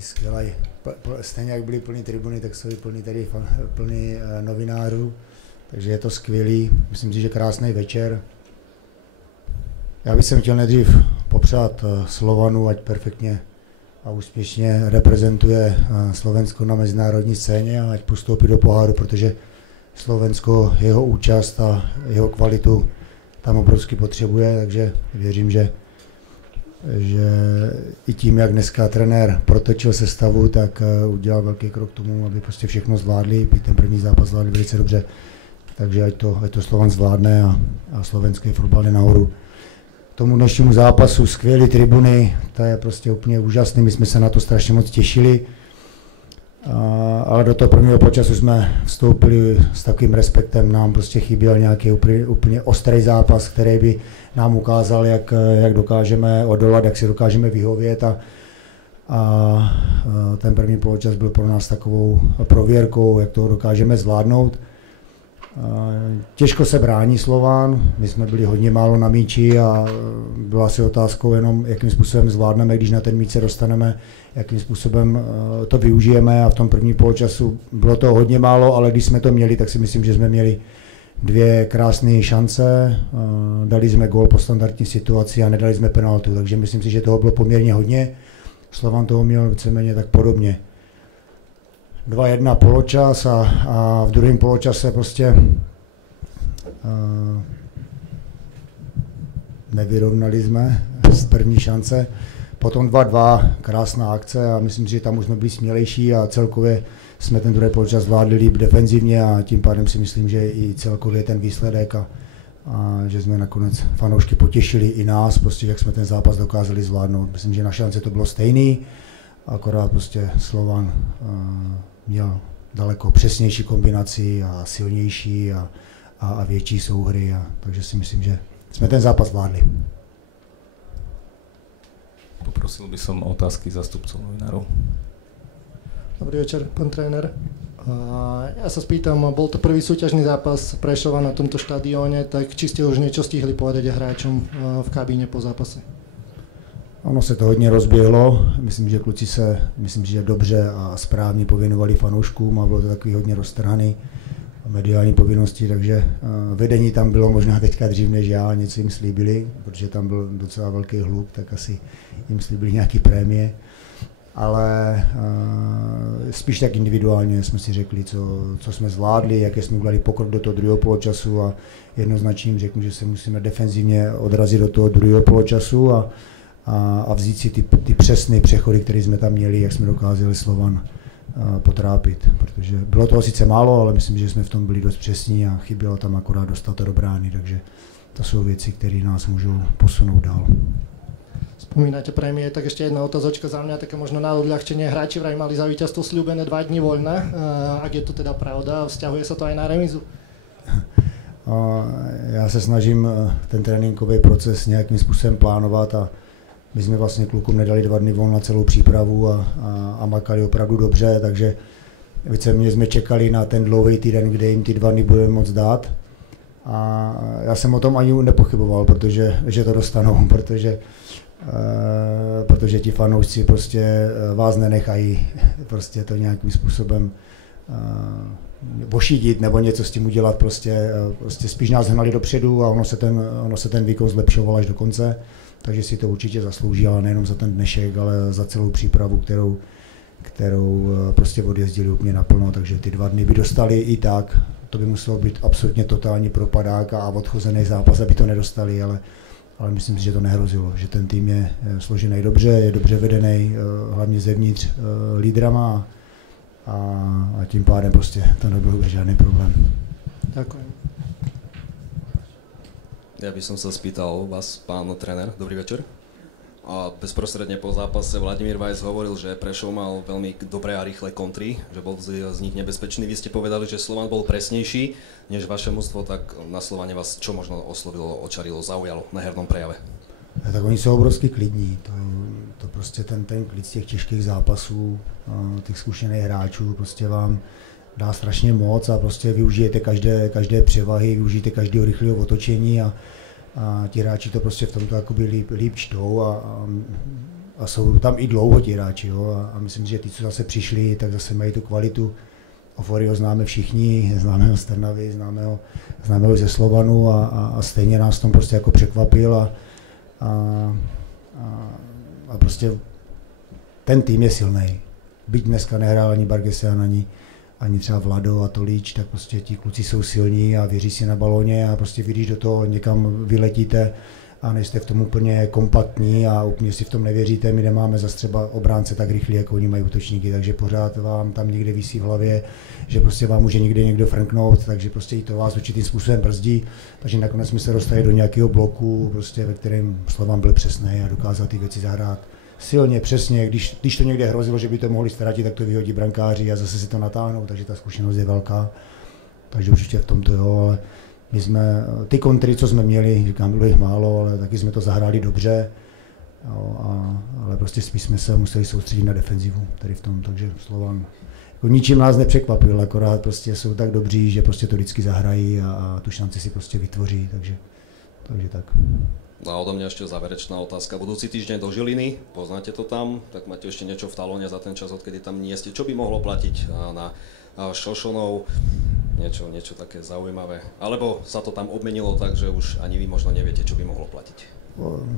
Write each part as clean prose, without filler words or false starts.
Skvělý. Stejně jak byly plný tribuny, tak jsou plný tady plný novinářů, takže je to skvělý. Myslím si, že krásný večer. Já bych chtěl nejdřív popřát Slovanu, ať perfektně a úspěšně reprezentuje Slovensko na mezinárodní scéně a ať postoupí do poháru, protože Slovensko, jeho účast a jeho kvalitu tam obrovsky potřebuje, takže věřím, že i tím, jak dneska trenér protočil sestavu, tak udělal velký krok k tomu, aby prostě všechno zvládli, ten první zápas zvládli velice dobře, takže ať to Slovan zvládne a slovenský fotbal jde nahoru. Tomu dnešnímu zápasu skvělé tribuny, to je prostě úplně úžasný, my jsme se na to strašně moc těšili, ale do toho prvního počasu jsme vstoupili s takovým respektem, nám prostě chyběl nějaký úplně ostrý zápas, který by nám ukázal, jak dokážeme odolat, jak si dokážeme vyhovět a ten první poločas byl pro nás takovou prověrkou, jak to dokážeme zvládnout. Těžko se brání Slovan, my jsme byli hodně málo na míči a byla si otázkou jenom, jakým způsobem zvládneme, když na ten míč se dostaneme, jakým způsobem to využijeme a v tom prvním poločasu bylo to hodně málo, ale když jsme to měli, tak si myslím, že jsme měli dvě krásné šance, dali jsme gól po standardní situaci a nedali jsme penaltu, takže myslím si, že toho bylo poměrně hodně, Slovan toho měl víceméně tak podobně. 2-1 poločas a v druhém poločase prostě nevyrovnali jsme z první šance. Potom 2-2, krásná akce a myslím si, že tam už jsme byli smělejší a celkově jsme ten druhý poločas zvládli líp defenzivně a tím pádem si myslím, že i celkově ten výsledek a že jsme nakonec fanoušky potěšili i nás, prostě jak jsme ten zápas dokázali zvládnout. Myslím, že na šance to bylo stejný, akorát prostě Slovan měl daleko přesnější kombinaci a silnější a větší souhry, takže si myslím, že jsme ten zápas zvládli. Poprosil by som o otázky zástupcov novinárov. Dobrý večer, pán tréner. Ja sa spýtam, bol to prvý súťažný zápas Prešova na tomto štadióne, tak či ste už niečo stihli povedať hráčom v kabíne po zápase? Ono se to hodně rozběhlo, myslím, že kluci se dobře a správně pověnovali fanouškům a bylo to takový hodně roztrhaný mediální povinnosti, takže vedení tam bylo možná teďka dřív než já, něco jim slíbili, protože tam byl docela velký hluk, tak asi jim slíbili nějaký prémie, ale spíš tak individuálně jsme si řekli, co jsme zvládli, jaké jsme udělali pokrok do toho druhého poločasu a jednoznačně jim řeknu, že se musíme defenzivně odrazit do toho druhého poločasu a vzít si ty přesné přechody, které jsme tam měli, jak jsme dokázali Slovan potrápit, protože bylo toho sice málo, ale myslím, že jsme v tom byli dost přesní a chybělo tam akorát dostat to do brány, takže to jsou věci, které nás můžou posunout dál. Spomínate prémie, tak ešte jedna otázočka za mňa, také možno na odľahčenie. Hráči vraj mali za víťazstvo sľúbené 2 dni voľna, ak je to teda pravda, vzťahuje sa to aj na remízu? Já se snažím ten tréninkový proces nějakým způsobem plánovat a my jsme vlastně klukům nedali 2 dny volna na celou přípravu a makali opravdu dobře, takže víceméně jsme čekali na ten dlouhý týden, kde jim ty 2 dny budeme moct dát. A já jsem o tom ani nepochyboval, že to dostanou, protože ti fanoušci prostě vás nenechají prostě to nějakým způsobem ošidit nebo něco s tím udělat, prostě spíš nás hnali dopředu a ono se ten výkon zlepšoval až do konce. Takže si to určitě zaslouží, ale nejenom za ten dnešek, ale za celou přípravu, kterou prostě odjezdili úplně naplno, takže ty 2 dny by dostali i tak. To by muselo být absolutně totální propadák a odchozený zápas, aby to nedostali, ale myslím si, že to nehrozilo, že ten tým je složený dobře, je dobře vedený, hlavně zevnitř lídrama a tím pádem prostě to nebyl žádný problém. Ďakujem. Ja by som sa spýtal vás, pán tréner, dobrý večer. A bezprostredne po zápase Vladimír Weiss hovoril, že Prešov mal veľmi dobré a rýchle kontry, že bol z nich nebezpečný. Vy ste povedali, že Slovan bol presnejší než vaše mužstvo, tak na Slovane vás čo možno oslovilo, očarilo, zaujalo na hernom prejave? Tak oni jsou obrovsky klidní, to prostě ten klid z těch těžkých zápasů, těch zkušených hráčů prostě vám dá strašně moc a prostě využijete každé převahy, využijete každého rychlého otočení a ti hráči to prostě v tomto jakoby líp čtou a a jsou tam i dlouho ti hráči, jo, a myslím, že ty, co zase přišli, tak zase mají tu kvalitu. Oforio známe všichni, známe ho z Trnavy, známe ho ze Slovanu a stejně nás tom prostě jako překvapil a prostě ten tým je silný. Byť dneska nehrál ani Bargesian, ani třeba Vlado a Tolíč, tak prostě ti kluci jsou silní a věří si na balóně a prostě vy, když do toho někam vyletíte a nejste v tom úplně kompaktní a úplně si v tom nevěříte, my nemáme zase třeba obránce tak rychlý, jako oni mají útočníky, takže pořád vám tam někde visí v hlavě, že prostě vám může někde někdo frknout, takže prostě i to vás určitým způsobem brzdí, takže nakonec jsme se dostali do nějakého bloku, prostě, ve kterém Slovan byl přesný a dokázal ty věci zahrát silně, přesně, když to někde hrozilo, že by to mohli ztratit, tak to vyhodí brankáři a zase si to natáhnou, takže ta zkušenost je velká, takže určitě v tomto jo, ale my jsme, ty kontry, co jsme měli, říkám, bylo jich málo, ale taky jsme to zahráli dobře, jo, ale prostě spíš jsme se museli soustředit na defenzivu tady v tom, takže Slovan jako ničím nás nepřekvapil, akorát prostě jsou tak dobří, že prostě to vždycky zahrají a tu šanci si prostě vytvoří, takže tak. No a odo mňa ešte záverečná otázka. Budúci týždeň do Žiliny, poznáte to tam, tak máte ešte niečo v talóne za ten čas, odkedy tam nie ste. Čo by mohlo platiť na Šošonov? Niečo také zaujímavé. Alebo sa to tam obmenilo tak, že už ani vy možno neviete, čo by mohlo platiť.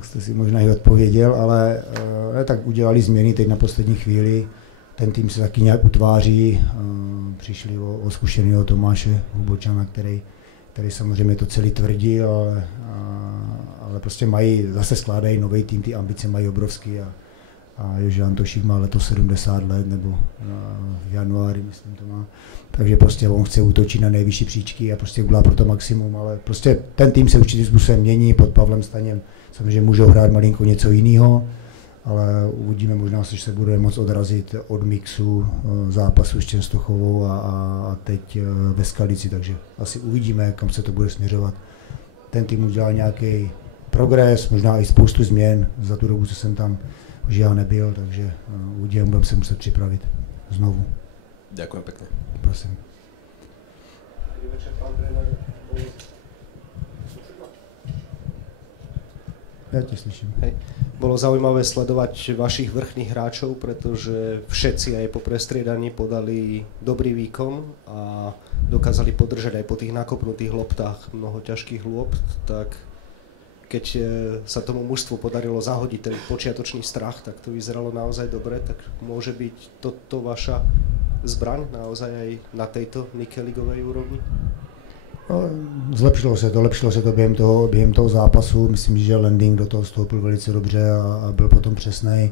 Jste si možná i odpověděl, ale tak udělali změny teď na poslední chvíli. Ten tým se taky nějak utváří. Přišli o zkušeného Tomáše Hubočana, který samozřejmě to celý tvrdí, ale prostě zase skládají nový tým, ty ambice mají obrovský a Jože Antošík má letos 70 let, nebo v januári, myslím, to má. Takže prostě on chce útočit na nejvyšší příčky a prostě udělá pro to maximum, ale prostě ten tým se určitým způsobem mění pod Pavlem Staněm. Samozřejmě můžou hrát malinko něco jiného, ale uvidíme možná, že se bude moc odrazit od mixu zápasu s Čenstochovou a teď ve Skalici, takže asi uvidíme, kam se to bude směřovat. Ten tým udělal nějaký progres, možná i spoustu změn za tu dobu, co jsem tam už já nebyl, takže uvidíme, budeme se muset připravit znovu. Ďakujem pekne. Prosím. Ja te slyším. Hej. Bolo zaujímavé sledovať vašich vrchných hráčov, pretože všetci aj po prestriedaní podali dobrý výkon a dokázali podržať aj po tých nakopnutých loptách mnoho ťažkých lôpt, tak keď sa tomu mužstvu podarilo zahodiť ten počiatočný strach, tak to vyzeralo naozaj dobre, tak môže byť toto vaša zbraň naozaj aj na tejto Nike-ligovej úrovni? No, zlepšilo se to během toho zápasu, myslím, že Landing do toho vstoupil velice dobře a byl potom přesnej.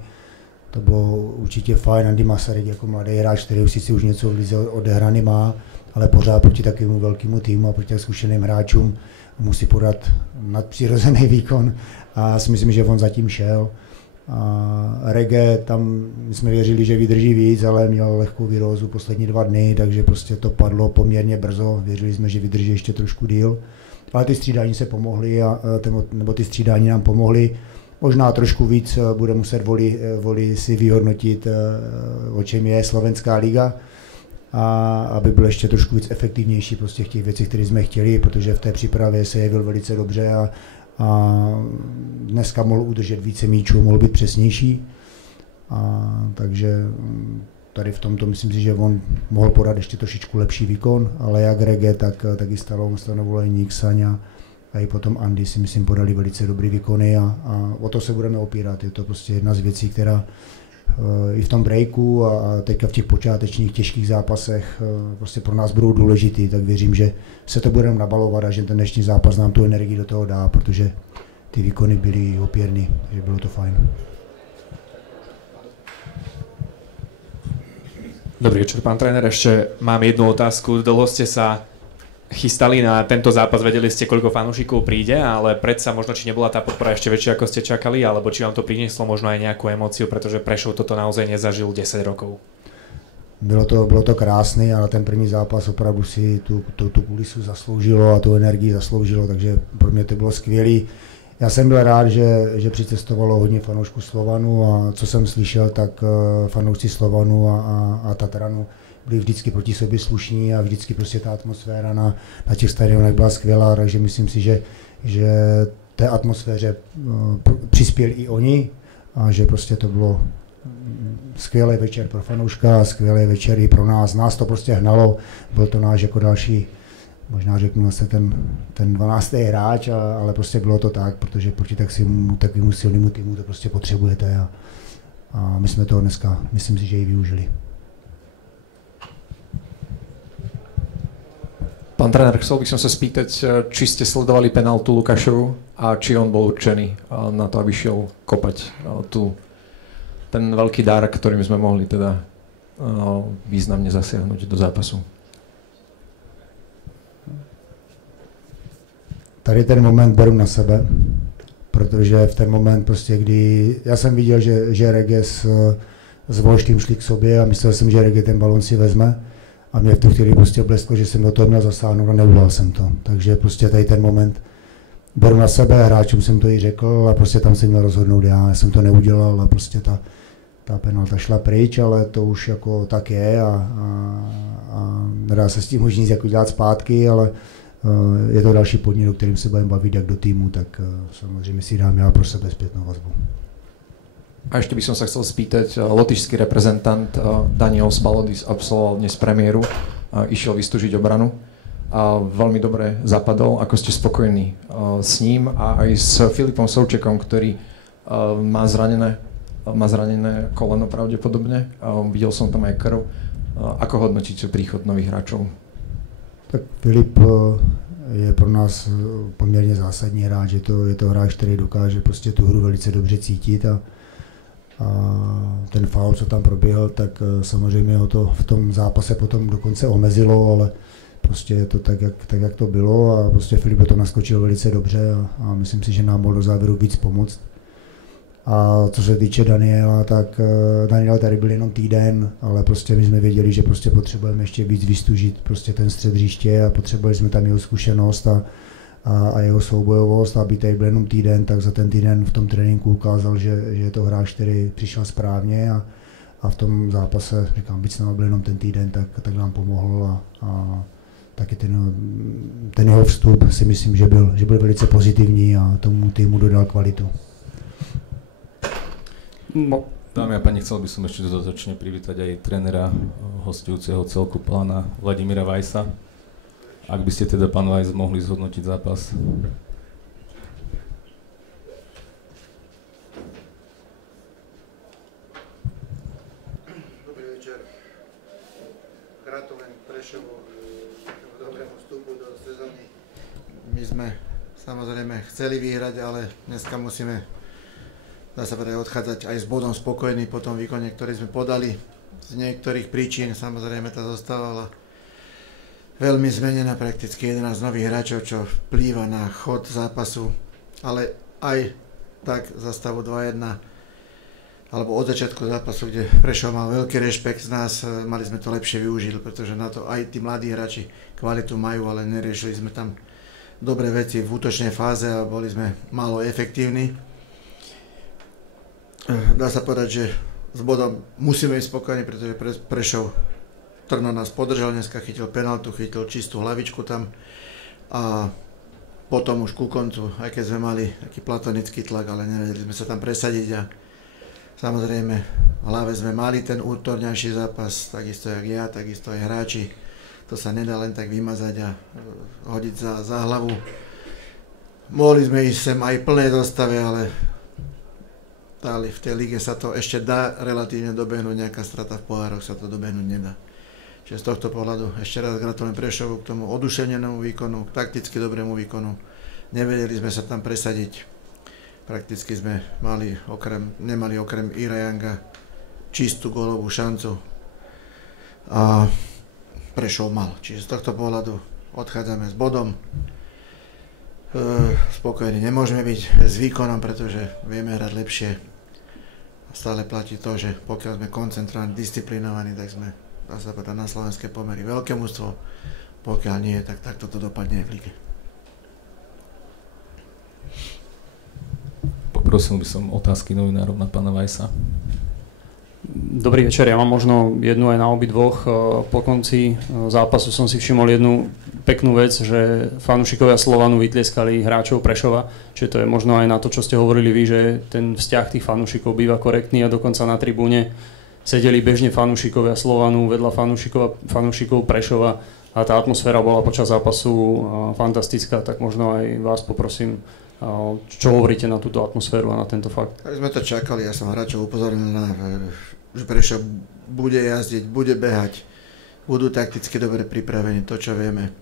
To bylo určitě fajn, Andy Masaryk jako mladý hráč, který sice už něco v lize odehraný má, ale pořád proti takovému velkému týmu a proti tak zkušeným hráčům musí podat nadpřirozený výkon a já si myslím, že on zatím šel. A Rege, tam jsme věřili, že vydrží víc, ale měl lehkou virózu poslední 2 dny, takže prostě to padlo poměrně brzo, věřili jsme, že vydrží ještě trošku díl. Ale ty střídání se pomohly, nebo ty střídání nám pomohly. Možná trošku víc bude muset Voli si vyhodnotit, o čem je Slovenská liga, a aby byl ještě trošku víc efektivnější prostě v těch věcech, které jsme chtěli, protože v té přípravě se jevil velice dobře a dneska mohl udržet více míčů, mohl být přesnější. Takže tady v tomto myslím si, že on mohl podat ještě trošičku lepší výkon, ale jak Rege, tak i Stanovolejník, Saňa a i potom Andy si myslím podali velice dobrý výkony a o to se budeme opírat. Je to prostě jedna z věcí, která i v tom breaku a teďka v těch počátečních těžkých zápasech prostě pro nás budou důležitý, tak věřím, že se to budeme nabalovat a že ten dnešní zápas nám tu energii do toho dá, protože ty výkony byly opěrný, že bylo to fajn. Dobrý večer, pán tréner. Ešte mám jednu otázku. Dlho ste sa chystali na tento zápas, vedeli ste, koľko fanúšikov príde, ale predsa možno, či nebola tá podpora ešte väčšia, ako ste čakali, alebo či vám to prinieslo možno aj nejakú emóciu, pretože Prešov toto naozaj nezažil 10 rokov. Bylo to krásný, ale ten první zápas opravdu si tu kulisu zasloužilo a tu energii zasloužilo, takže pro mě to bylo skvělý. Já jsem byl rád, že přicestovalo hodně fanoušků Slovanu a co jsem slyšel, tak fanoušci Slovanu a Tatranu byli vždycky proti sobě slušní a vždycky prostě ta atmosféra na těch stadionech byla skvělá, takže myslím si, že té atmosféře přispěli i oni a že prostě to bylo skvělý večer pro fanouška, skvělý večer i pro nás. Nás to prostě hnalo, byl to náš jako další, možná řeknu vlastně ten 12. hráč, ale prostě bylo to tak, protože proti takovému silnému týmu to prostě potřebujete a my jsme toho dneska, myslím si, že i využili. Pán tréner, chcel by som sa spýtať, či ste sledovali penáltu Lukášovu a či on bol určený na to, aby šiel kopať ten veľký dar, ktorým sme mohli teda významne zasiahnuť do zápasu. Tady ten moment beru na sebe, protože v ten moment prostě, kdy já jsem viděl, že Reges s Volštým šli k sobě a myslel jsem, že Rege ten balon si vezme. A mě v tu chvíli prostě blesklo, že jsem do toho měl zasáhnout a neudělal jsem to. Takže prostě tady ten moment beru na sebe, hráčům jsem to i řekl a prostě tam jsem měl rozhodnout já jsem to neudělal a prostě ta penalta šla pryč, ale to už jako tak je a nedá se s tím už nic jako dělat zpátky, ale je to další podnět, o kterým se budeme bavit jak do týmu, tak samozřejmě si dám já pro sebe zpětnou vazbu. A ešte by som sa chcel spýtať, lotyšský reprezentant Daniel Spalodis absolvoval dnes premiéru, išiel vystúžiť obranu a veľmi dobre zapadol. Ako ste spokojní s ním a aj s Filipom Součekom, ktorý má zranené koleno pravdepodobne. Videl som tam aj krv. Ako hodnotíte príchod nových hráčov? Tak Filip je pro nás poměrně zásadní hráč, je to hráč, který dokáže prostě tu hru velice dobře cítit a ten faul, co tam proběhl, tak samozřejmě ho to v tom zápase potom dokonce omezilo, ale prostě je to tak, jak to bylo a prostě Filip to naskočil velice dobře a myslím si, že nám mohl do závěru víc pomoct. A co se týče Daniela, tak Daniel tady byl jenom týden, ale prostě my jsme věděli, že prostě potřebujeme ještě víc vystužit prostě ten střed hřiště a potřebovali jsme tam jeho zkušenost a jeho soubojovost, aby tady byl jenom týden, tak za ten týden v tom tréninku ukázal, že je to hráč, který přišel správně a v tom zápase, říkám, byť jsme byl jenom ten týden, tak nám pomohl a taky ten jeho vstup si myslím, že byl velice pozitivní a tomu týmu dodal kvalitu. Dámy a páni, chcel by som ešte dodatočne privítať aj trénera hostujúceho celku pána Vladimíra Vajsa. Ak by ste teda, pán Vajs, mohli zhodnotiť zápas. Dobrý večer. Gratulujem Prešovu k dobrému vstupu do sezóny. My sme samozrejme chceli vyhrať, ale dneska musíme, dá sa povedať, odchádzať aj s bodom spokojný po tom výkone, ktorý sme podali. Z niektorých príčin samozrejme tá zostávala veľmi zmenená, prakticky 11 nových hráčov, čo vplýva na chod zápasu, ale aj tak za stavu 2-1 alebo od začiatku zápasu, kde Prešov mal veľký rešpekt z nás, mali sme to lepšie využiť, pretože na to aj tí mladí hráči kvalitu majú, ale neriešili sme tam dobré veci v útočnej fáze a boli sme málo efektívni. Dá sa povedať, že s bodom musíme ísť spokojne, pretože Prešov Trno nás podržal, dneska chytil penaltu, chytil čistú hlavičku tam a potom už ku koncu, aj keď sme mali taký platonický tlak, ale nevedeli sme sa tam presadiť a samozrejme v hlave sme mali ten útorňajší zápas, takisto jak ja, takisto aj hráči. To sa nedá len tak vymazať a hodiť za hlavu. Mohli sme ísť sem aj plnej dostave, ale v tej lige sa to ešte dá relatívne dobehnúť, nejaká strata v pohároch sa to dobehnúť nedá. Čiže z tohto pohľadu ešte raz gratulujem Prešovu k tomu oduševnenému výkonu, k takticky dobrému výkonu. Nevedeli sme sa tam presadiť. Prakticky sme nemali okrem Ira Younga čistú gólovú šancu. A Prešov mal. Čiže z tohto pohľadu odchádzame s bodom. Spokojní nemôžeme byť s výkonom, pretože vieme hrať lepšie. Stále platí to, že pokiaľ sme koncentrovaní, disciplinovaní, tak sme, dá sa povedať, na slovenské pomery veľké mužstvo. Pokiaľ nie, tak takto to dopadne v lige. Poprosil by som otázky novinárov na pána Vajsa. Dobrý večer, ja mám možno jednu aj na obidvoch. Po konci zápasu som si všimol jednu peknú vec, že fanúšikovia Slovanu vytlieskali hráčov Prešova, čiže to je možno aj na to, čo ste hovorili vy, že ten vzťah tých fanúšikov býva korektný a dokonca na tribúne sedeli bežne fanúšikovia Slovanu vedľa fanúšikov Prešova a tá atmosféra bola počas zápasu fantastická, tak možno aj vás poprosím, čo hovoríte na túto atmosféru a na tento fakt. Tak sme to čakali, ja som hráčov upozornil na, že Prešov bude jazdiť, bude behať, budú takticky dobre pripravení, to čo vieme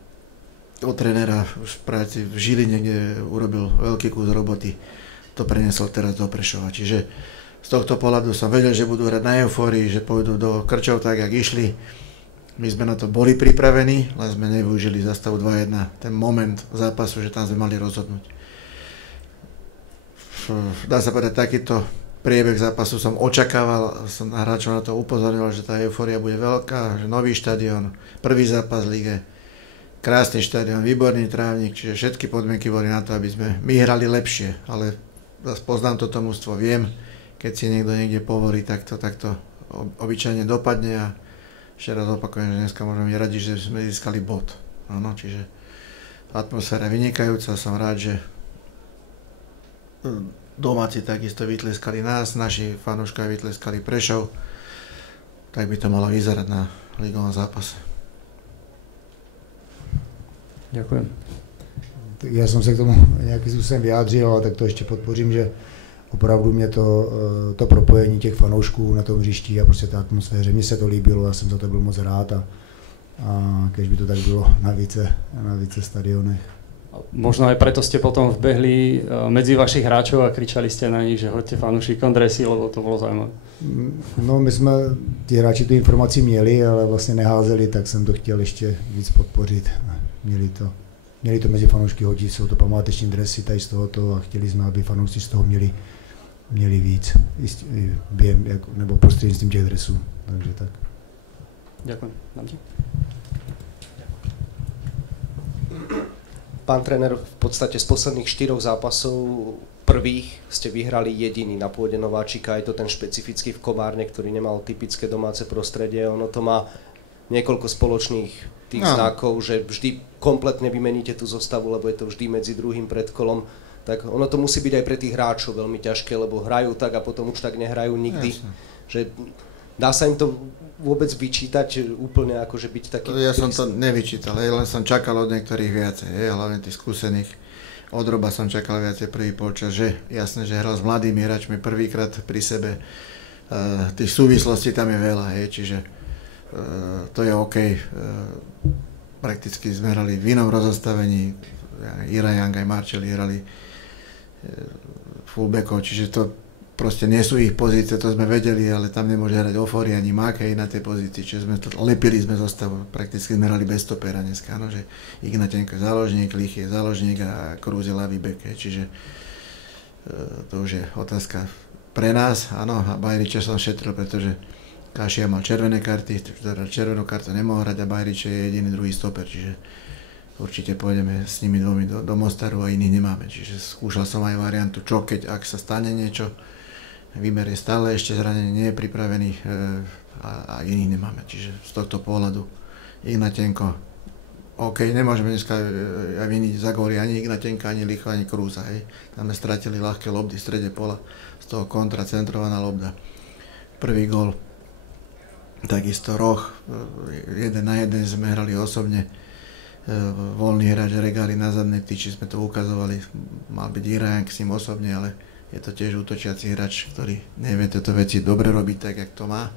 od trénera už v práci v Žiline, kde urobil veľký kus roboty, to preniesol teraz do Prešova. Čiže z tohto pohľadu som vedel, že budú hrať na eufórii, že pôjdu do Krčov tak, jak išli. My sme na to boli pripravení, len sme nevyužili za stavu 2-1 ten moment zápasu, že tam sme mali rozhodnúť. Dá sa povedať, takýto priebeh zápasu som očakával, som hráčov na to upozornil, že tá eufória bude veľká, že nový štadión, prvý zápas v lige, krásny štadión, výborný trávnik, čiže všetky podmienky boli na to, aby sme my hrali lepšie, ale poznám toto mužstvo, viem, keď si niekto niekde povorí, tak to obyčajne dopadne a ešte raz opakujem, že dneska môžeme byť radi, že sme získali bod. Áno, čiže atmosféra vynikajúca, som rád, že domáci takisto vytleskali nás, naši fanúškovia vytleskali Prešov, tak by to malo vyzerať na ligovom zápase. Ďakujem. Já jsem se k tomu nějakým způsobem vyjádřil, ale tak to ještě podpořím, že opravdu mě to propojení těch fanoušků na tom hřišti a prostě ta atmosféře, mně se to líbilo, já jsem za to byl moc rád a když by to tak bylo na více stadionech. Možno aj preto ste potom vbehli medzi vašich hráčov a kričali ste na nich, že hoďte fanúšikom dresy, lebo to bolo zaujímavé. No my jsme, ti hráči tu informaci měli, ale vlastně neházeli, tak jsem to chtěl ještě víc podpořit. Měli to mezi fanoušky hodit, jsou to památeční dresy tady z tohoto a chtěli jsme, aby fanoušci z toho měli víc, nebo prostřednictvím těch dresů, takže tak. Ďakujem. Dámte? Pán tréner, v podstate z posledných 4 zápasov prvých ste vyhrali jediný na pôde nováčika, je to ten špecifický v Komárne, ktorý nemal typické domáce prostredie, ono to má niekoľko spoločných tých znakov, že vždy kompletne vymeníte tú zostavu, lebo je to vždy medzi druhým predkolom, tak ono to musí byť aj pre tých hráčov veľmi ťažké, lebo hrajú tak a potom už tak nehrajú nikdy. Že dá sa im to vôbec vyčítať úplne akože byť taký... Ja som to nevyčítal, len som čakal od niektorých viacej, hlavne tých skúsených. Od Roba som čakal viacej prvý polčas, že jasné, že hral s mladými hráčmi prvýkrát pri sebe. Tých súvislostí tam je veľa, čiže to je OK. Prakticky sme hrali v inom rozostavení, Ira Young aj Marcelli hrali fullbackov, čiže to proste nie sú ich pozície, to sme vedeli, ale tam nemôže hrať Ofori ani Mákej na tej pozícii, čiže sme to lepili sme zostavu, prakticky sme hrali bez stopera dneska, že Ignatenko je záložník, Lich je záložník a Krúz je ľavý bek, čiže to už je otázka pre nás, áno, a Bajriča som šetril, pretože Kašia mal červené karty, teda červenú kartu nemohol hrať a Bajrič je jediný druhý stoper, čiže určite pôjdeme s nimi dvomi do Mostaru a iných nemáme, čiže skúšal som aj variantu, čo keď, ak sa stane niečo. Výber je stále ešte zranený, nie je pripravený a iných nemáme. Čiže z tohto pohľadu Ignatenko, OK, nemôžeme dneska viniť za góly ani Ignatenka, ani Licho, ani Krúza. Tam sme stratili ľahké lobdy v strede pola, z toho kontracentrovaná lobda. Prvý gól, takisto roh, 1-1 sme hrali osobne. Voľný hráč Regáli na zadnej tyči, sme to ukazovali, mal byť Irajan s ním osobne, ale je to tiež útočiaci hráč, ktorý nevie tieto veci dobre robiť tak, jak to má.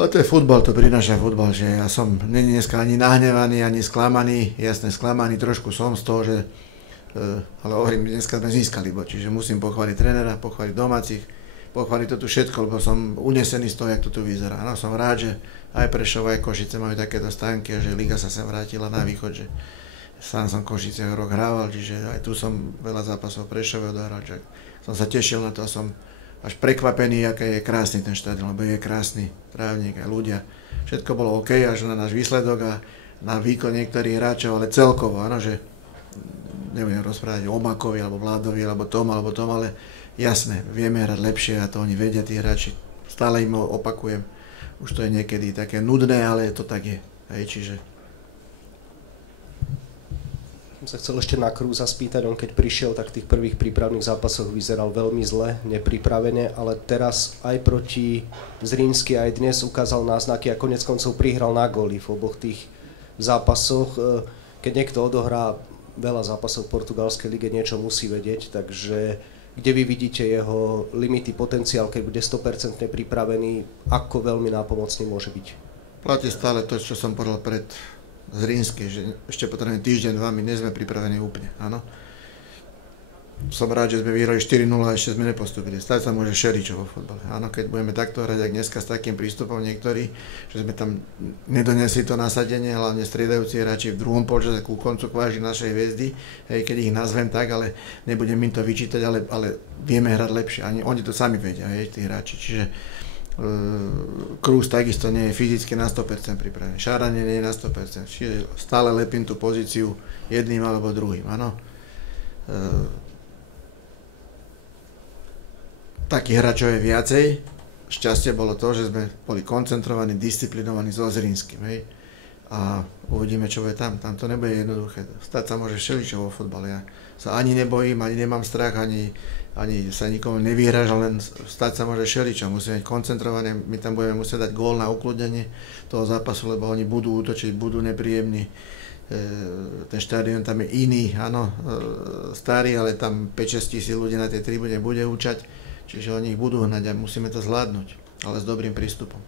Ale to je futbal, to prináša futbal, že ja som dneska ani nahnevaný, ani sklamaný, jasne sklamaný trošku som z toho, že ale hovorím, dneska sme získali bod, čiže musím pochváliť trénera, pochváliť domácich, pochváliť to tu všetko, lebo som unesený z toho, jak to tu vyzerá. No, som rád, že aj Prešov, aj Košice majú takéto stánky, že liga sa sem vrátila na východ, že sám som Košice rok hrával, čiže aj tu som veľa zápasov Prešove odohral, že som sa tešil na to a som až prekvapený, aký je krásny ten štadión, lebo je krásny trávnik a ľudia. Všetko bolo OK až na náš výsledok a na výkon niektorých hráčov, ale celkovo, áno, že nebudem rozprávať o Makovi, alebo Vládovi, alebo tom, ale jasné, vieme hrať lepšie a to oni vedia, tí hráči. Stále im opakujem, už to je niekedy také nudné, ale to tak je, čiže Som sa chcel ešte na Krúza spýtať, on keď prišiel, tak v tých prvých prípravných zápasoch vyzeral veľmi zle, nepripravene, ale teraz aj proti Zrínsky aj dnes ukázal náznaky a konec koncov prihral na góly v oboch tých zápasoch. Keď niekto odohrá veľa zápasov v portugalskej lige, niečo musí vedieť, takže kde vy vidíte jeho limity, potenciál, keď bude 100% pripravený, ako veľmi nápomocný môže byť? Platí stále to, čo som povedal pred Zrínskej, že ešte potrebujeme týždeň, 2, my nie sme pripravení úplne, áno. Som rád, že sme vyhrali 4-0 a ešte sme nepostupili. Stať sa môže všeličo vo fotbale. Áno, keď budeme takto hrať, jak dneska s takým prístupom niektorí, že sme tam nedonesli to nasadenie, hlavne striedajúci hráči v druhom polčase ku koncu kváži našej hviezdy, hej, keď ich nazvem tak, ale nebudem im to vyčítať, ale vieme hrať lepšie. Ani oni to sami vedia, hej, tí hráči. Čiže Krúz takisto nie je fyzicky na 100% pripravený. Šáranie nie je na 100%. Čiže stále lepím tú pozíciu jedným alebo druhým, áno. Takých hráčov je viacej. Šťastie bolo to, že sme boli koncentrovaní, disciplinovaní so Zrínskym, hej. A uvidíme, čo bude tam. Tam to nebude jednoduché. Stať sa môže všeličo vo fotbale. Ja sa ani nebojím, ani nemám strach, ani sa nikomu nevyhrážam, len stať sa môže všeličo. Musíme byť koncentrovaní, my tam budeme musieť dať gól na ukludnenie toho zápasu, lebo oni budú útočiť, budú nepríjemní. Ten štadión tam je iný, áno, starý, ale tam 5-6 tisíc ľudí na tej tribúne bude účať, čiže oni ich budú hnať a musíme to zvládnuť, ale s dobrým prístupom.